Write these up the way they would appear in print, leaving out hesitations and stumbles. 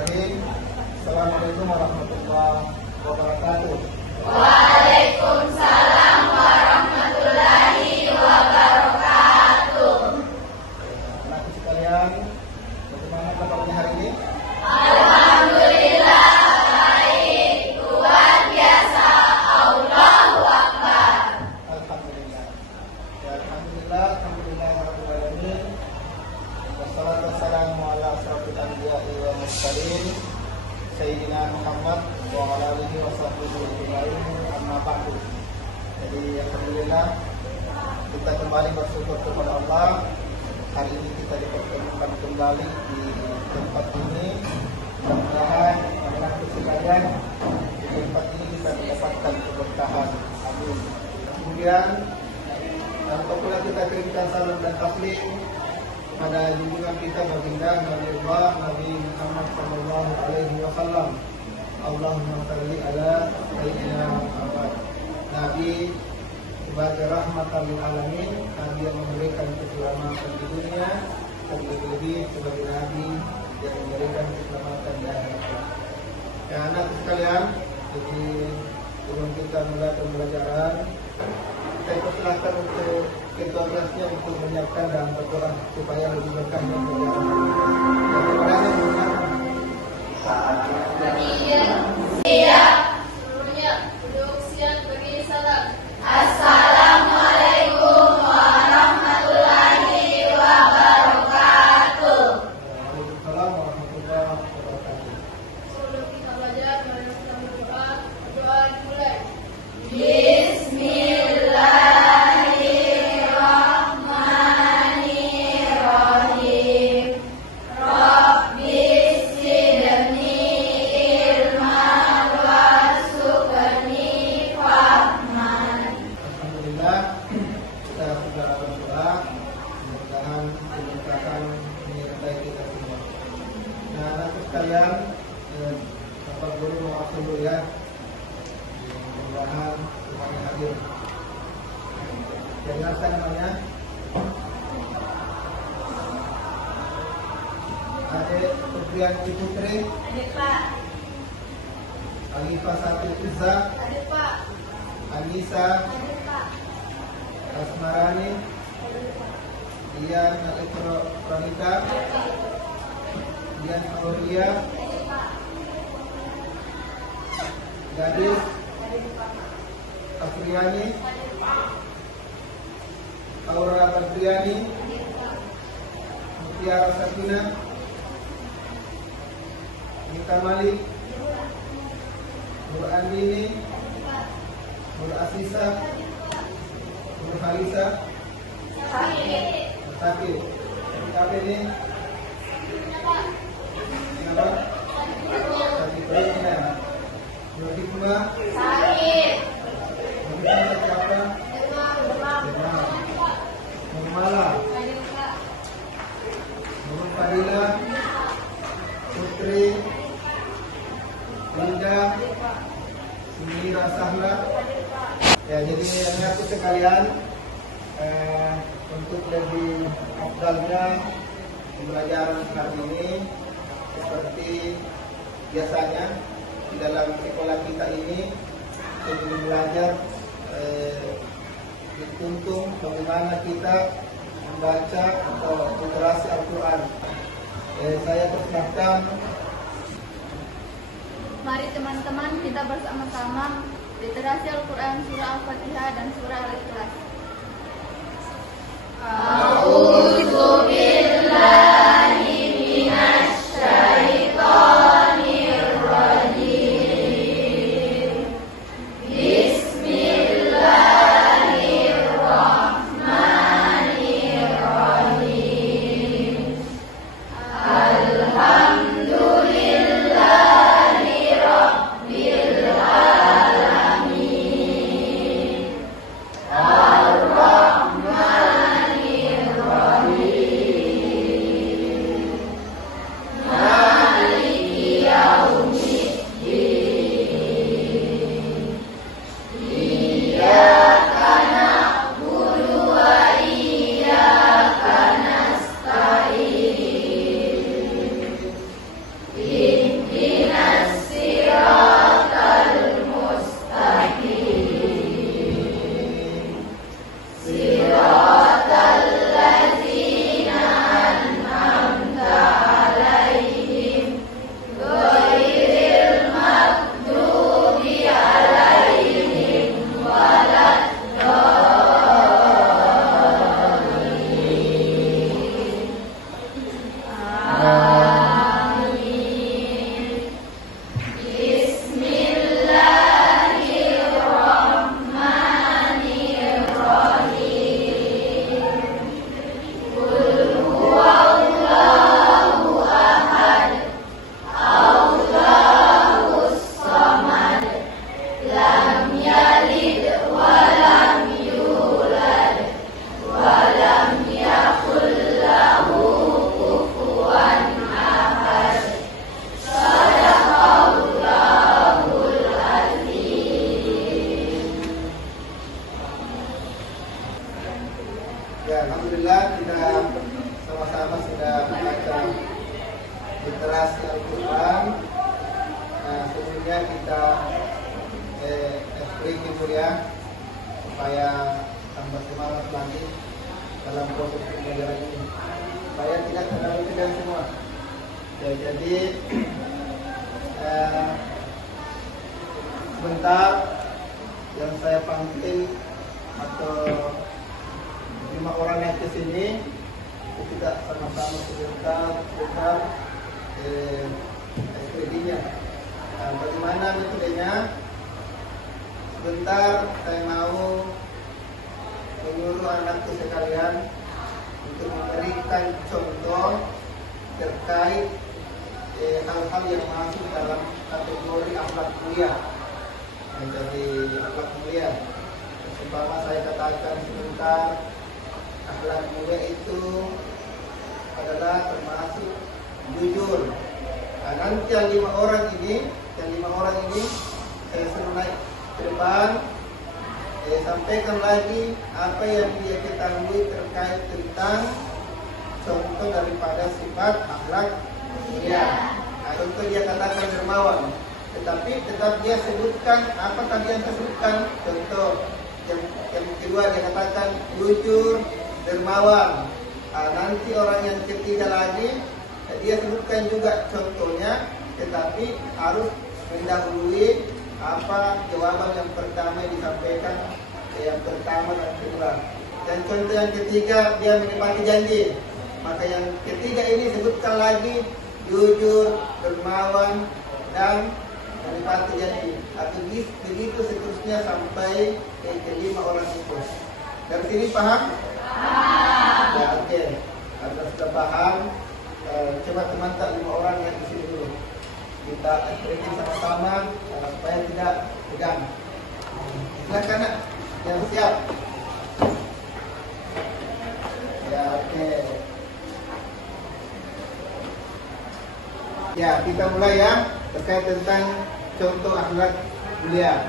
Bismillahirrahmanirrahim. Assalamualaikum warahmatullahi wabarakatuh. Waalaikumsalam warahmatullahi wabarakatuh. Anak sekalian, bagaimana kabarnya hari ini? Alhamdulillah baik, luar biasa. Allahu Akbar. Alhamdulillah. Ya, alhamdulillah rabbil alamin. Wassalatu wassalamu ala asyrafil anbiya'i wal mursalin Sayyidina Muhammad wa ala alihi wa sahbihi ajma'in, amma ba'du. Jadi alhamdulillah kita kembali bersyukur kepada Allah. Hari ini kita dipertemukan kembali di tempat ini. Mudah-mudahan anak sekalian di tempat ini kita mendapatkan keberkahan. Amin. Kemudian apabila kita kirimkan salam dan taslim pada junjungan kita baginda Nabiullah Nabi Muhammad sallallahu alaihi wasallam. Allahumma shalli ala sayyidina Muhammad. Nabi sebagai rahmatan lil alamin, Nabi yang memberikan keselamatan di dunia, dan lebih-lebih sebagai Nabi yang memberikan keselamatan di akhirat. Ya anak sekalian, jadi sebelum kita mulai pembelajaran, saya persilahkan untuk ketua kelasnya untuk menyiapkan dan berdoa supaya lebih berkah dan Siap. Seluruhnya duduk siap bagi salam. Assalamualaikum warahmatullahi wabarakatuh. Waalaikumsalam warahmatullahi wabarakatuh. Sebelum kita belajar, mari kita berdoa. Doa dimulai. Bismillahirrahmanirrahim. Rabbi zidni ilman warzuqni fahman. Alhamdulillah kita sudah berdoa, mudah-mudahan keberkahan menyertai kita semua. Nah anak sekalian, Bapak Guru maaf dulu ya, mudah-mudahan semuanya hadir. Jangan namanya Adik Supriyan Putri, Adik Pak. Alifah Sati Iza, Adik Pak. Anissa, Adik Pak. Asmarani, Dian Elektronika, Dian Aulia, Adik Pak. Gadis, Adik Pak. Afriani, Adik Pak. Aura Badriani, Adik Pak. Mutiara Sakina, Nita Malik, Nur Andini, Nur Asisa, Nur Halisa, Sakit. Sakit. Tapi ini kenapa? Sakit perutnya. Nur Hikmah, Sakit. Nur Hikmah siapa? Demam. Nur Mala, Adik Pak. Nur Fadila, Putri, Linda, Adik Pak. Mira Sahla. Adik Pak. Ya, jadi anakku sekalian, untuk lebih afdalnya pembelajaran hari ini seperti biasanya di dalam sekolah kita ini kita belajar dituntun bagaimana kita membaca atau literasi Al-Quran. Saya persilakan. Mari teman-teman kita bersama-sama literasi Al-Quran surah Al-Fatihah dan surah Al-Ikhlas. A'udzu billahi minasy syaithanir rajim. Bismillahirrahmanirrahim. Alhamdulillahi rabbil alamin. Ar-Rahmanir Rahim. Al-Quran. Nah, sebelumnya kita explain ya, supaya tambah semangat lagi dalam proses pembelajaran ini, supaya tidak terlalu kalian semua. Ya, jadi sebentar yang saya panggil atau 5 orang yang ke sini, kita sama-sama sebentar SPD-nya. Nah, bagaimana metodenya? Sebentar saya mau menyuruh anakku sekalian untuk memberikan contoh terkait hal-hal yang masuk dalam kategori akhlak mulia. Jadi akhlak mulia, umpama saya katakan sebentar, akhlak mulia itu adalah termasuk jujur. Nah, nanti yang 5 orang ini saya suruh naik ke depan, sampaikan lagi apa yang dia ketahui terkait tentang contoh daripada sifat akhlak mulia. Nah, contoh dia katakan dermawan, tetapi tetap dia sebutkan apa tadi yang saya sebutkan. Contoh yang kedua dia katakan jujur, dermawan. Nah, nanti orang yang ketiga lagi dia sebutkan juga contohnya, tetapi harus mendahului apa jawaban yang pertama yang disampaikan, yang pertama dan kedua. Dan contoh yang ketiga dia menepati janji, maka yang ketiga ini sebutkan lagi jujur, dermawan, dan menepati janji. Atau begitu seterusnya sampai ke kelima orang itu. Dari sini paham? Ya, oke. Kalau sudah paham, coba teman tak 5 orang yang di sini dulu. Kita training sama-sama supaya tidak tegang. Silakan nak, yang siap. Ya, oke. Ya, kita mulai ya, terkait tentang contoh akhlak mulia.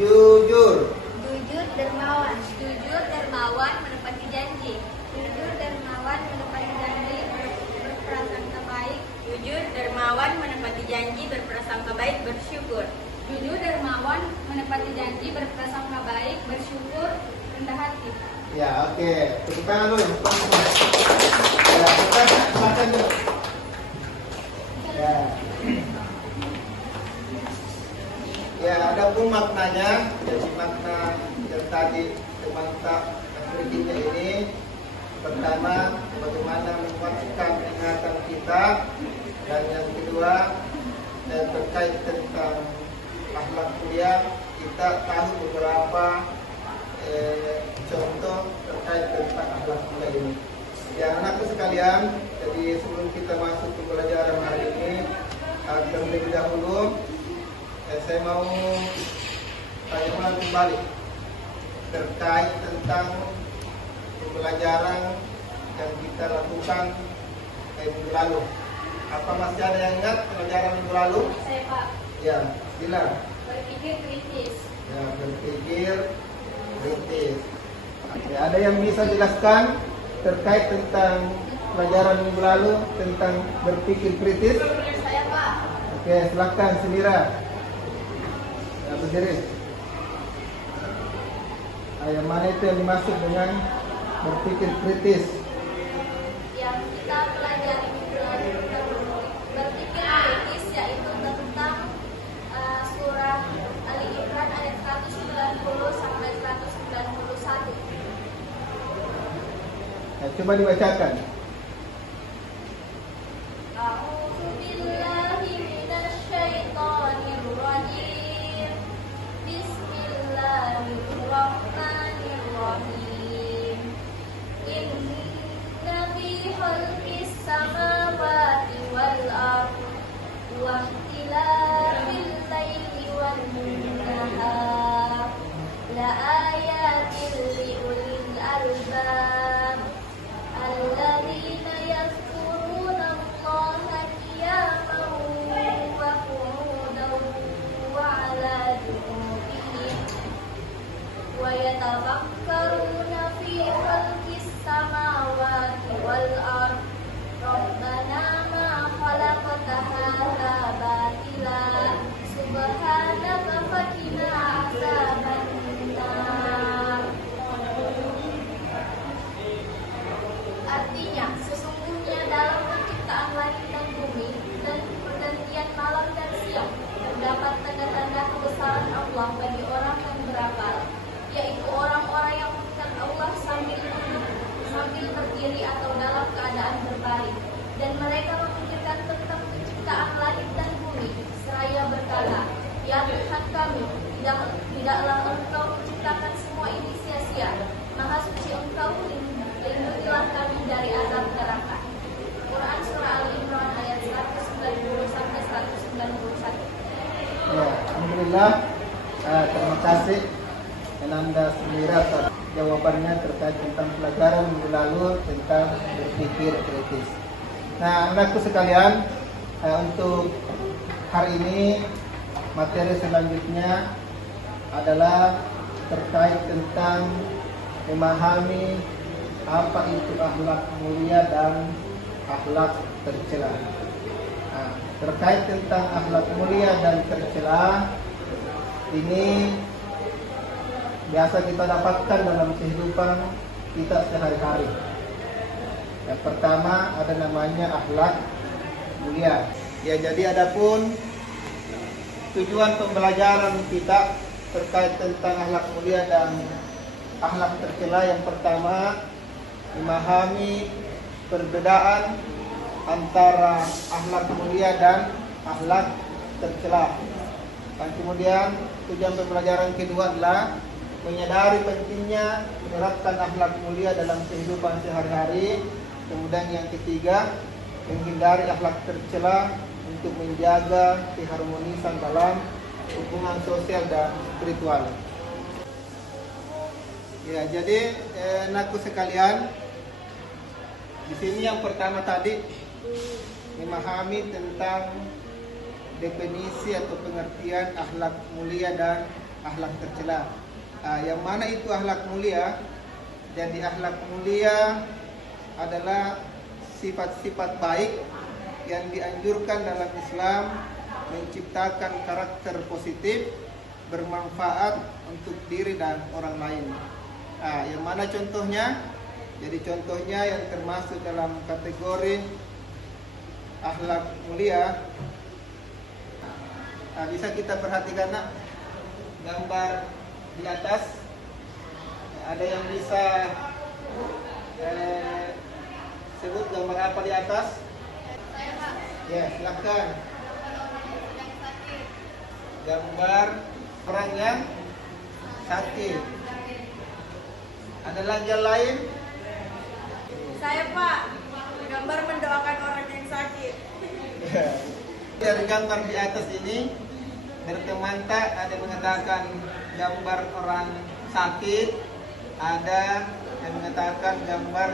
Jujur. Jujur, dermawan. Jujur, dermawan, menepati janji. Jujur, dermawan, menepati janji, berprasangka baik. Jujur, dermawan, menepati janji, berprasangka baik, bersyukur. Jujur, dermawan, menepati janji, berprasangka baik, bersyukur, rendah hati. Ya, oke. Tepuk tangan dulu. Ya, kita silakan dulu. Ya. Ya, ada pun maknanya. Jadi makna yang tadi teman tak kritiknya ini, pertama bagaimana menguatkan ingatan kita, dan yang kedua terkait tentang akhlak mulia, kita tahu beberapa contoh terkait tentang akhlak mulia ini. Ya, anakku sekalian, jadi sebelum kita masuk ke pelajaran hari ini, terlebih dahulu saya mau tanya ulang kembali terkait tentang pembelajaran yang kita lakukan minggu lalu. Apa masih ada yang ingat pelajaran minggu lalu? Saya Pak, Ya, silakan. berpikir kritis. Ya, berpikir kritis. Oke, ada yang bisa jelaskan terkait tentang pelajaran minggu lalu tentang berpikir kritis? Saya Pak, Oke, silakan Semira. Ya, berdiri. Yang mana itu yang dimaksud dengan berpikir kritis? yang kita pelajari minggu lalu tentang berpikir kritis, yaitu tentang surah Ali Imran ayat 190 sampai 191. Ya, coba dibacakan. A'udzu billahi minasyaitonir rajim. Bismillahirrahmanirrahim. Inna fi khalqis samawati wal ardi wa ikhtilafil laili wan nahar la ayatin li ulil albab alladzina yadhkuruna Allaha qiyaman wa qu'udan wa 'ala junubihim wa yatafakkaruna fi khalqis samawati wal ardi rabbana ma khalaqta hadza tidaklah Engkau menciptakan semua ini sia-sia. Maha suci Engkau, lindungilah kami dari azab neraka. Quran Surah Al-Imran ayat 190 sampai 191. Ya, alhamdulillah. Terima kasih Ananda Semira atas jawabannya terkait tentang pelajaran minggu lalu tentang berpikir kritis. Nah, anakku sekalian, untuk hari ini materi selanjutnya adalah terkait tentang memahami apa itu akhlak mulia dan akhlak tercela. Nah, terkait tentang akhlak mulia dan tercela ini biasa kita dapatkan dalam kehidupan kita sehari-hari. Yang pertama ada namanya akhlak mulia. Ya, jadi adapun tujuan pembelajaran kita terkait tentang akhlak mulia dan akhlak tercela, yang pertama memahami perbedaan antara akhlak mulia dan akhlak tercela. Dan kemudian tujuan pembelajaran kedua adalah menyadari pentingnya menerapkan akhlak mulia dalam kehidupan sehari-hari. Kemudian yang ketiga, menghindari akhlak tercela untuk menjaga keharmonisan dalam hubungan sosial dan spiritual. Ya, jadi anakku sekalian, di sini yang pertama tadi memahami tentang definisi atau pengertian akhlak mulia dan akhlak tercela. Yang mana itu akhlak mulia? Jadi akhlak mulia adalah sifat-sifat baik yang dianjurkan dalam Islam, menciptakan karakter positif, bermanfaat untuk diri dan orang lain. Yang mana contohnya? Jadi contohnya yang termasuk dalam kategori akhlak mulia, bisa kita perhatikan nak, gambar di atas. Ada yang bisa sebut gambar apa di atas? Saya Pak. Ya, silakan. Gambar orang yang sakit. Ada lagi yang lain? Saya Pak. Gambar mendoakan orang yang sakit. Ya. Dari gambar di atas ini, dari teman tak ada mengatakan gambar orang sakit, ada yang mengatakan gambar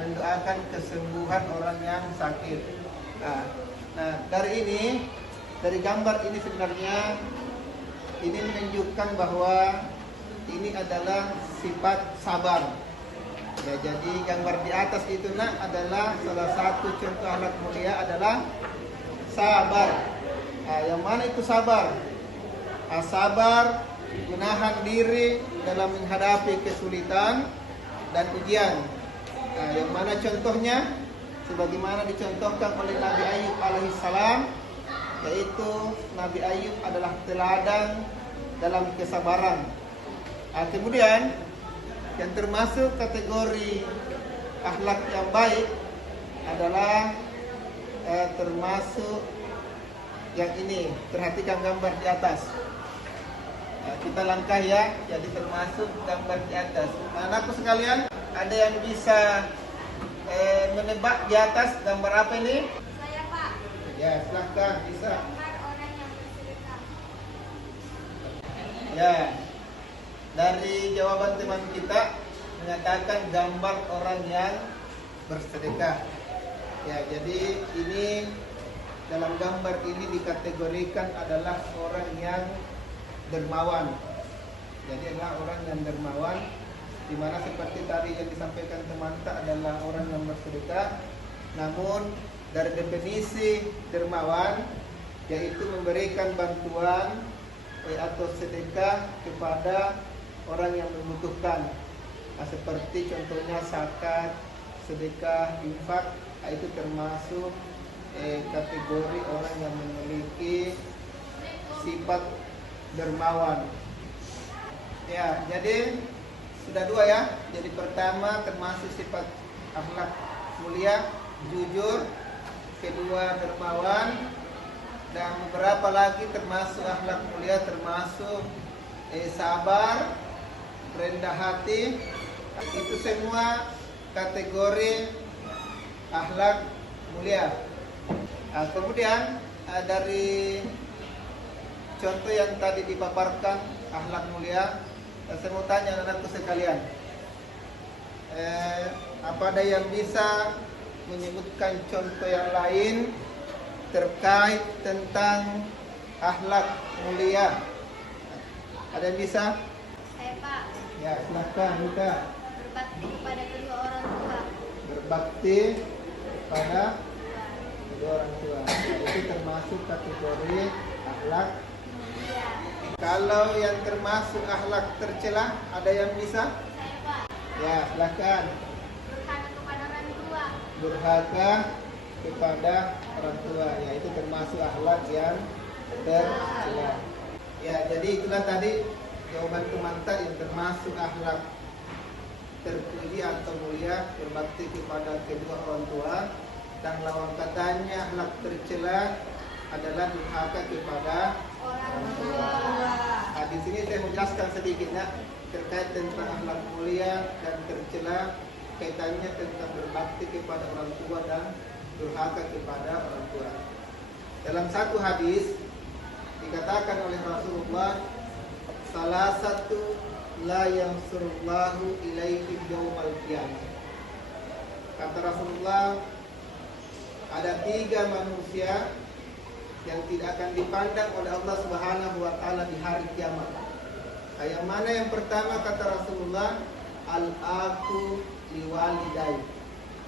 mendoakan kesembuhan orang yang sakit. Nah, dari gambar ini sebenarnya ini menunjukkan bahwa ini adalah sifat sabar. Ya, jadi gambar di atas itu adalah salah satu contoh akhlak mulia adalah sabar. Yang mana itu sabar? Sabar menahan diri dalam menghadapi kesulitan dan ujian. Yang mana contohnya sebagaimana dicontohkan oleh Nabi Ayub alaihissalam, yaitu Nabi Ayub adalah teladan dalam kesabaran. Kemudian yang termasuk kategori akhlak yang baik adalah termasuk yang ini. Perhatikan gambar di atas. Kita langkah ya, jadi termasuk gambar di atas. Anakku sekalian, ada yang bisa menebak di atas gambar apa ini? Saya Pak. Ya, silakan bisa. Gambar orang yang bersedekah. Ya, dari jawaban teman kita mengatakan gambar orang yang bersedekah. Ya, jadi ini dalam gambar ini dikategorikan adalah orang yang dermawan. Jadi adalah orang yang dermawan, di mana seperti tadi yang disampaikan teman tak adalah orang yang bersedekah. Namun dari definisi dermawan, yaitu memberikan bantuan atau sedekah kepada orang yang membutuhkan. Seperti contohnya zakat, sedekah, infak, itu termasuk kategori orang yang memiliki sifat dermawan. Ya, jadi sudah dua ya. Jadi pertama termasuk sifat akhlak mulia, jujur. Kedua dermawan. Dan beberapa lagi termasuk akhlak mulia, termasuk sabar, rendah hati. Itu semua kategori akhlak mulia. Kemudian dari contoh yang tadi dipaparkan akhlak mulia, saya mau tanya anak-anakku sekalian, apa ada yang bisa menyebutkan contoh yang lain terkait tentang akhlak mulia? Ada yang bisa? Saya Pak, Ya, silakan Mika. berbakti kepada kedua orang tua. Berbakti pada kedua orang tua. Itu termasuk kategori akhlak. Mulia. Kalau yang termasuk akhlak tercela, ada yang bisa? Saya Pak, Ya, silakan. durhaka kepada orang tua. Durhaka kepada orang tua, ya itu termasuk akhlak yang tercela. Ya, jadi itulah tadi jawaban teman-teman yang termasuk akhlak terpuji atau mulia, berbakti kepada kedua orang tua, dan lawan katanya akhlak tercela adalah durhaka kepada orang tua. Nah, di sini saya menjelaskan sedikitnya terkait tentang akhlak mulia dan tercela, kaitannya tentang berbakti kepada orang tua dan durhaka kepada orang tua. Dalam satu hadis dikatakan oleh Rasulullah, salah satu la yansurullahu ilaihi yaumal qiyamah. Kata Rasulullah, ada 3 manusia yang tidak akan dipandang oleh Allah Subhanahu wa taala di hari kiamat. Yang mana yang pertama kata Rasulullah, al-aqu liwalidai,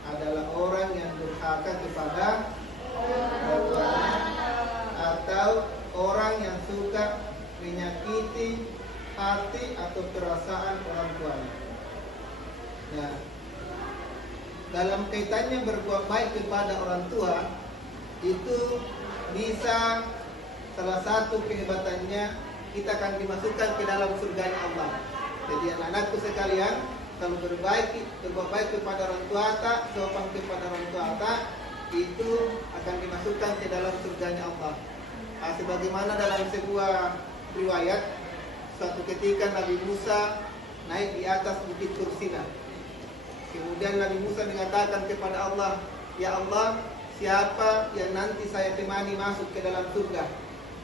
adalah orang yang durhaka kepada orang tua, atau orang yang suka menyakiti hati atau perasaan orang tuanya. Nah, dalam kaitannya berbuat baik kepada orang tua, itu bisa salah satu kehebatannya kita akan dimasukkan ke dalam surganya Allah. Jadi anak-anakku sekalian, kalau berbuat baik kepada orang tua tak, sopan kepada orang tua tak, itu akan dimasukkan ke dalam surganya Allah. Sebagaimana dalam sebuah riwayat, suatu ketika Nabi Musa naik di atas bukit Tursina. Kemudian Nabi Musa mengatakan kepada Allah, ya Allah, siapa yang nanti saya temani masuk ke dalam surga?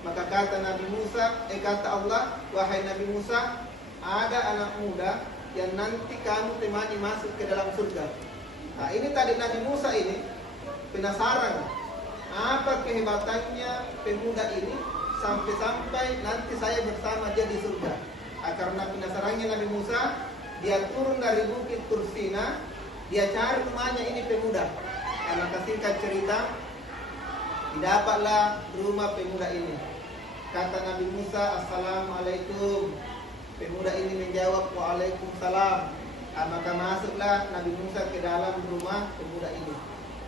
Maka kata Nabi Musa, kata Allah, wahai Nabi Musa, ada anak muda yang nanti kamu temani masuk ke dalam surga. Nah, ini tadi Nabi Musa ini penasaran, apa kehebatannya pemuda ini sampai-sampai nanti saya bersama dia di surga. Karena penasarannya Nabi Musa, dia turun dari bukit Tursina, dia cari rumahnya ini pemuda. Karena singkat cerita, didapatlah rumah pemuda ini. Kata Nabi Musa, assalamualaikum. Pemuda ini menjawab, waalaikumsalam. Maka masuklah Nabi Musa ke dalam rumah pemuda ini.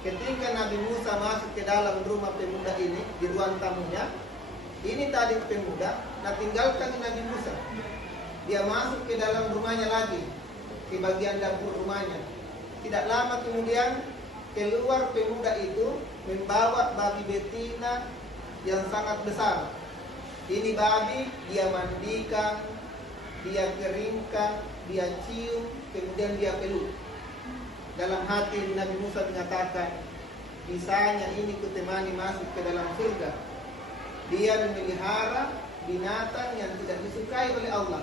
Ketika Nabi Musa masuk ke dalam rumah pemuda ini, di ruang tamunya, ini tadi pemuda, nah tinggalkan Nabi Musa. Dia masuk ke dalam rumahnya lagi, ke bagian dapur rumahnya. Tidak lama kemudian, keluar pemuda itu membawa babi betina yang sangat besar. Ini babi dia mandikan, dia keringkan, dia cium, kemudian dia peluk. Dalam hati Nabi Musa mengatakan, bisanya ini kutemani masuk ke dalam surga. Dia memelihara binatang yang tidak disukai oleh Allah.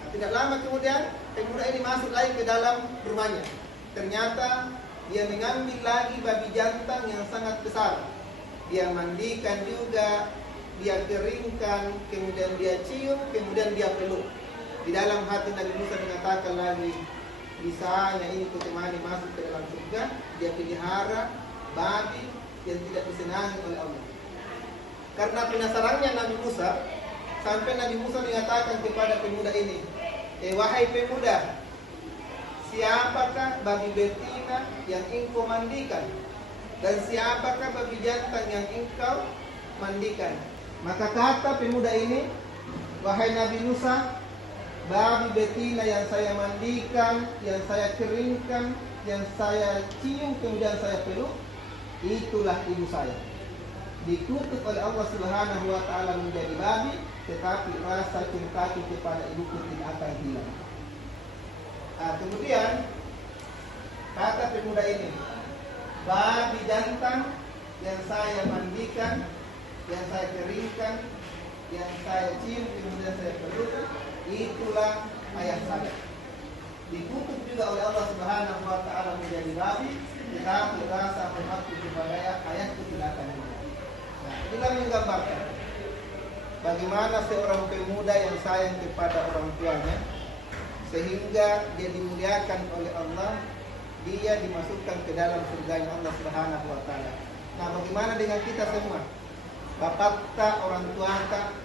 Nah, tidak lama kemudian pemuda ini masuk lagi ke dalam rumahnya. Ternyata dia mengambil lagi babi jantan yang sangat besar. Dia mandikan juga, dia keringkan, kemudian dia cium, kemudian dia peluk. Di dalam hati Nabi Musa mengatakan lagi, bisanya ini kutemani masuk ke dalam surga. Dia pelihara babi yang tidak disenangi oleh Allah. Karena penasarannya Nabi Musa, sampai Nabi Musa mengatakan kepada pemuda ini, wahai pemuda, siapakah babi betina yang engkau mandikan? Dan siapakah babi jantan yang engkau mandikan? Maka kata pemuda ini, wahai Nabi Musa, babi betina yang saya mandikan, yang saya keringkan, yang saya cium, kemudian saya peluk, itulah ibu saya. dikutuk oleh Allah Subhanahu wa taala menjadi babi, tetapi rasa cintaku kepada ibuku tidak akan hilang. Nah, kemudian kata pemuda ini, babi jantan yang saya mandikan, yang saya keringkan, yang saya cium, kemudian saya peluk, itulah ayah saya. Dikutuk juga oleh Allah Subhanahu wa taala menjadi babi, tetapi rasa hormatku kepada ayahku tidak akan hilang. Nah, inilah menggambarkan bagaimana seorang pemuda yang sayang kepada orang tuanya, sehingga dia dimuliakan oleh Allah, dia dimasukkan ke dalam surganya Allah Subhanahu wa taala. Nah, bagaimana dengan kita semua? Bapak tak, orang tua tak,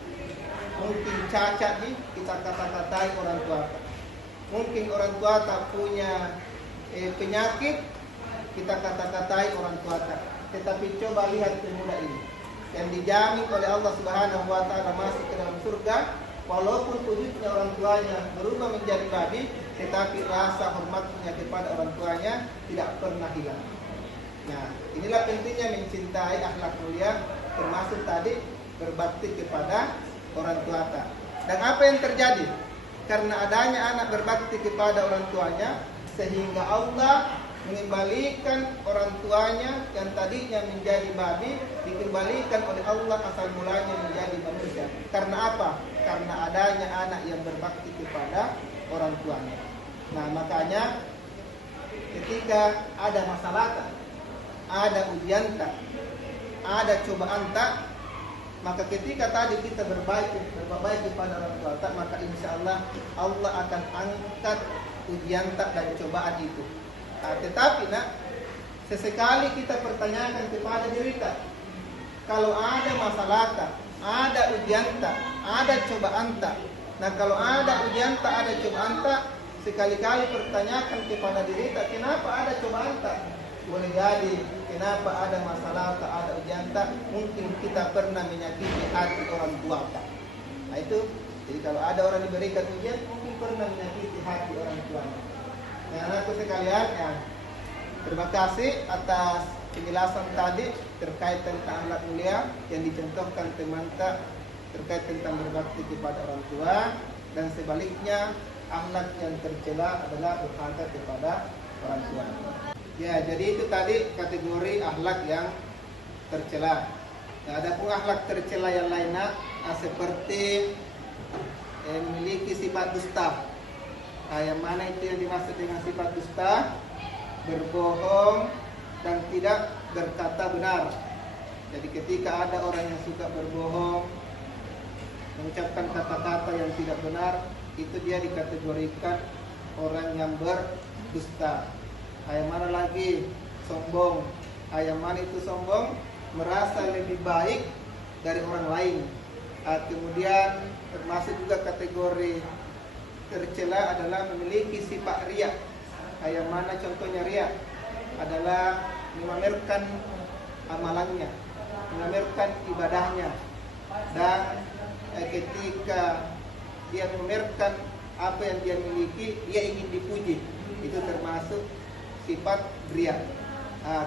mungkin cacat nih, kita kata-katai orang tua tak. Mungkin orang tua tak punya penyakit, kita kata-katai orang tua tak. Tetapi coba lihat pemuda ini yang dijamin oleh Allah Subhanahu wa taala masuk ke dalam surga, walaupun wujudnya orang tuanya berubah menjadi babi, tetapi rasa hormatnya kepada orang tuanya tidak pernah hilang. Nah, inilah pentingnya mencintai akhlak mulia, termasuk tadi berbakti kepada orang tua. Dan apa yang terjadi? Karena adanya anak berbakti kepada orang tuanya, sehingga Allah mengembalikan orang tuanya yang tadinya menjadi babi, dikembalikan oleh Allah asal mulanya menjadi manusia. Karena apa? Karena adanya anak yang berbakti kepada orang tuanya. Nah, makanya ketika ada masalah tak, ada ujian tak, ada cobaan tak, maka ketika tadi kita berbaik kepada orang tua tak, maka insya Allah Allah akan angkat ujian tak dan cobaan itu. Nah, tetapi nak, sesekali kita pertanyakan kepada diri tak, kalau ada masalah tak, ada ujian tak, ada cobaan tak. Nah, kalau ada ujian tak, ada cobaan tak, sekali-kali pertanyakan kepada diri tak, kenapa ada cobaan tak? Boleh jadi kenapa ada masalah tak, ada ujian tak, mungkin kita pernah menyakiti hati orang tua tak. Nah itu, jadi kalau ada orang diberikan ujian, mungkin pernah menyakiti hati orang tuanya. Nah, anakku sekalian, ya, terima kasih atas penjelasan tadi terkait tentang akhlak mulia yang dicontohkan teman tak terkait tentang berbakti kepada orang tua, dan sebaliknya akhlak yang tercela adalah durhaka kepada orang tua. Ya, jadi itu tadi kategori akhlak yang tercela. Nah, ada pun akhlak tercela yang lainnya, seperti memiliki sifat dusta. Nah, yang mana itu yang dimaksud dengan sifat dusta? Berbohong dan tidak berkata benar. Jadi ketika ada orang yang suka berbohong, mengucapkan kata-kata yang tidak benar, itu dia dikategorikan orang yang berdusta. Yang mana lagi sombong. Yang mana itu sombong? Merasa lebih baik dari orang lain. Kemudian termasuk juga kategori tercela adalah memiliki sifat riya. Yang mana contohnya riya adalah memamerkan amalannya, memamerkan ibadahnya, dan ketika dia memamerkan apa yang dia miliki, dia ingin dipuji. Itu termasuk sifat riya.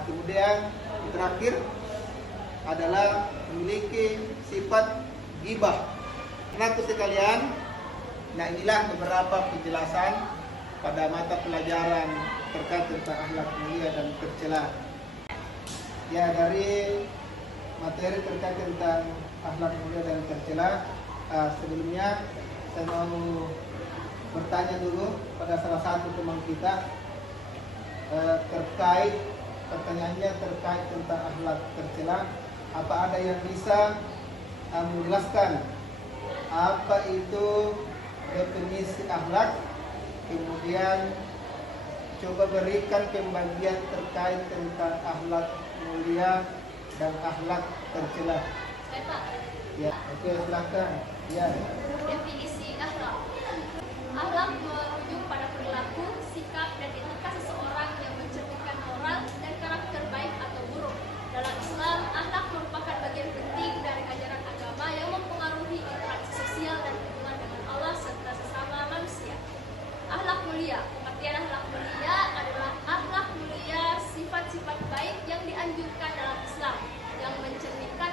Kemudian terakhir adalah memiliki sifat ghibah. Anakku sekalian, nah inilah beberapa penjelasan pada mata pelajaran terkait tentang akhlak mulia dan tercela. Ya, dari materi terkait tentang akhlak mulia dan tercela, sebelumnya saya mau bertanya dulu pada salah satu teman kita terkait pertanyaannya terkait tentang akhlak tercela. Apa ada yang bisa menjelaskan apa itu definisi akhlak? Kemudian coba berikan pembagian terkait tentang akhlak mulia dan akhlak tercela. Saya Pak. Ya, oke, silakan. Ya. Definisi akhlak. Akhlak merujuk pada perilaku, sikap, dan etika seseorang yang mencerminkan moral dan karakter baik atau buruk. Dalam Islam, akhlak merupakan bagian penting dari ajaran agama yang mempengaruhi interaksi sosial dan hubungan dengan Allah serta sesama manusia. Akhlak mulia. Pengertian akhlak mulia adalah akhlak mulia sifat-sifat baik yang dianjurkan dalam Islam yang mencerminkan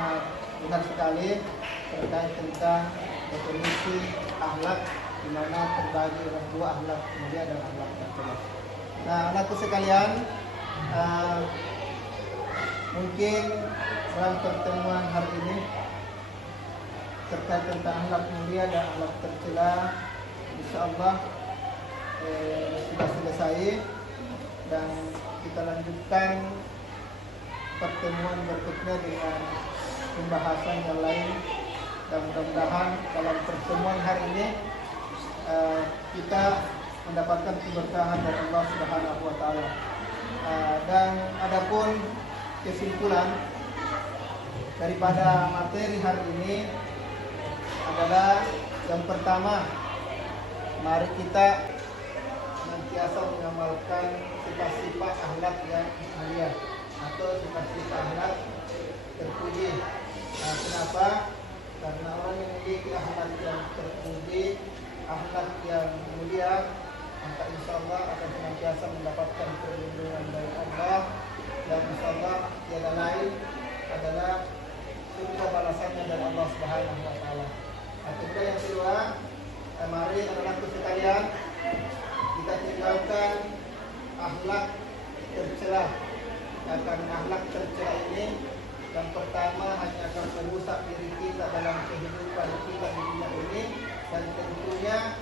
sangat benar sekali terkait tentang definisi akhlak, di mana terbagi dalam dua, akhlak mulia dan akhlak tercela. Nah, anakku sekalian, mungkin dalam pertemuan hari ini terkait tentang akhlak mulia dan akhlak tercela, insyaallah sudah selesai, dan kita lanjutkan pertemuan berikutnya dengan pembahasan yang lain. Dan mudah-mudahan dalam pertemuan hari ini kita mendapatkan keberkahan dari Allah Subhanahu wa taala. Dan adapun kesimpulan daripada materi hari ini adalah yang pertama, mari kita senantiasa mengamalkan sifat-sifat akhlak yang mulia atau sifat-sifat akhlak terpuji. Kenapa? Karena orang yang memiliki akhlak yang terpuji, akhlak yang mulia, maka insyaallah akan senantiasa mendapatkan perlindungan dari Allah, dan insyaallah tiada lain adalah surga balasannya dari Allah Subhanahu wa taala. Kemudian yang kedua, mari anak-anakku sekalian, kita tinggalkan akhlak tercela. Karena akhlak tercela ini yang pertama hanya akan merusak diri kita dalam kehidupan kita di dunia ini, dan tentunya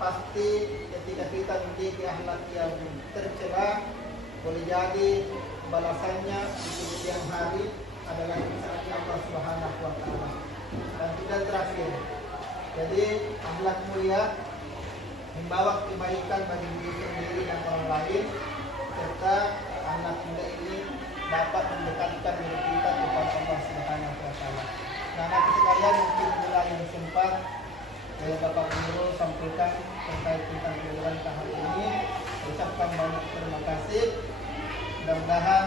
pasti ketika kita memiliki akhlak yang tercela, boleh jadi balasannya di kemudian hari adalah siksa Allah Subhanahu wa taala. Dan tidak terakhir, jadi akhlak mulia membawa kebaikan bagi diri sendiri dan orang lain, serta akhlak mulia ini dapat mendekatkan diri kita kepada Allah Subhanahu wa taala. Nah, anak sekalian, mungkin inilah yang sempat saya Bapak Guru sampaikan terkait tentang pelajaran tahap ini. Saya ucapkan banyak terima kasih. Mudah-mudahan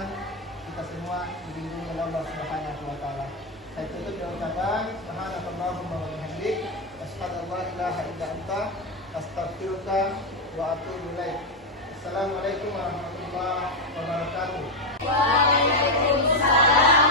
kita semua dilindungi oleh Allah Subhanahu wa taala. Saya tutup dengan ucapan subhanakallahumma wa bihamdik, asyhadu an la ilaha illa anta, astaghfiruka wa atubu ilaik. Assalamualaikum warahmatullahi wabarakatuh. Waalaikumsalam.